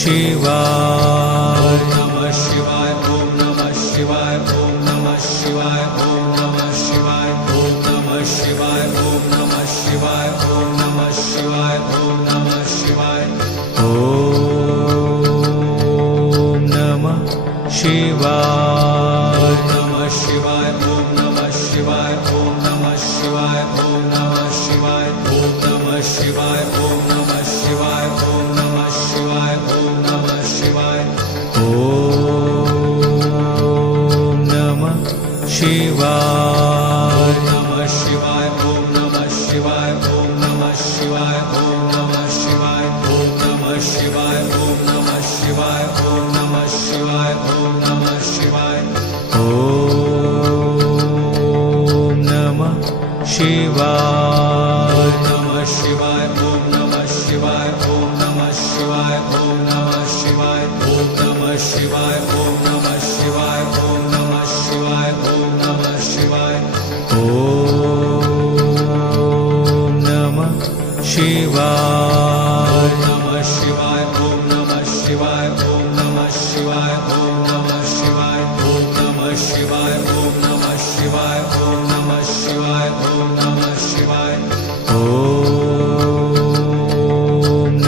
शिवाय नमः शिवाय ओम नमः शिवाय ओम नमः शिवाय ओम नमः शिवाय ओम नमः शिवाय ओम नमः शिवाय ओम नमः शिवाय ओम नमः शिवाय ओम नमः शिवाय नमः शिवाय ओम नमः शिवाय ओम नमः शिवाय ओम नमः शिवाय ओम नमः शिवाय ओम नमः शिवाय ओम नमः शिवाय ओम नमः शिवाय ओम नमः शिवाय नमः शिवाय ओम नमः शिवाय ओम नमः शिवाय ओम नमः शिवाय ओम नमः शिवाय ओम नमः शिवाय ओम नमः शिवाय ओम नमः शिवाय ओम नमः शिवाय नमः शिवाय ओम नमः शिवाय ओम नमः शिवाय ओम नमः शिवाय ओम नमः शिवाय ओम नमः शिवाय ओम नमः शिवाय ओम नमः शिवाय ओम नमः शिवाय नमः शिवाय ओम नमः शिवाय ओम नमः शिवाय ओम नमः शिवाय ओम नमः शिवाय ओम नमः शिवाय ओम नमः शिवाय ओम नमः शिवाय ओम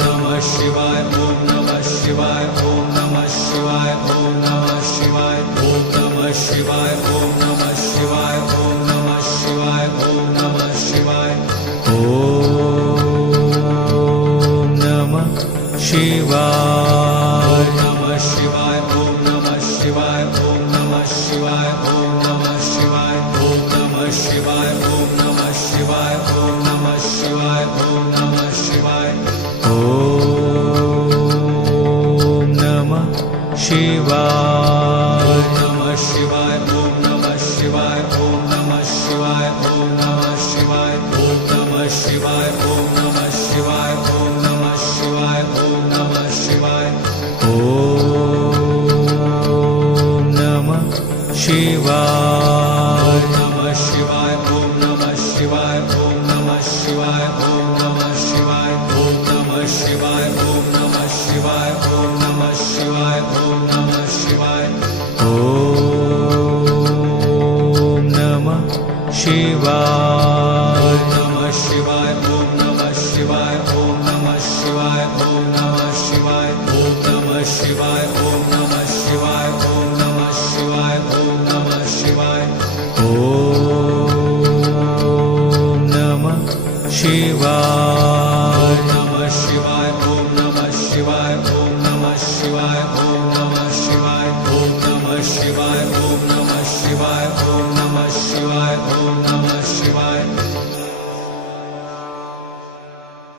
नमः शिवाय नमः शिवाय ओम नमः शिवाय ओम नमः शिवाय ओम नमः शिवाय ओम नमः शिवाय ओम नमः शिवाय ओम नमः शिवाय ओम नमः शिवाय ओम नमः शिवाय नमः शिवाय ओम नमः शिवाय ओम नमः शिवाय ओम नमः शिवाय ओम नमः शिवाय ओम नमः शिवाय ओम नमः शिवाय ओम नमः शिवाय ओम नमः शिवाय नमः शिवाय ओम नमः शिवाय ओम नमः शिवाय ओम नमः शिवाय ओम नमः शिवाय ओम नमः शिवाय ओम नमः शिवाय ओम नमः शिवाय ओम नमः शिवाय नमः शिवाय ओम नमः शिवाय ओम नमः शिवाय ओम नमः शिवाय ओम नमः शिवाय ओम नमः शिवाय ओम नमः शिवाय ओम नमः शिवाय ओम नमः शिवाय नमः शिवाय ओम नमः शिवाय ओम नमः शिवाय ओम नमः शिवाय ओम नमः शिवाय ओम नमः शिवाय ओम नमः शिवाय ओम नमः शिवाय ओम नमः शिवाय नमः शिवाय ओम नमः शिवाय ओम नमः शिवाय ओम नमः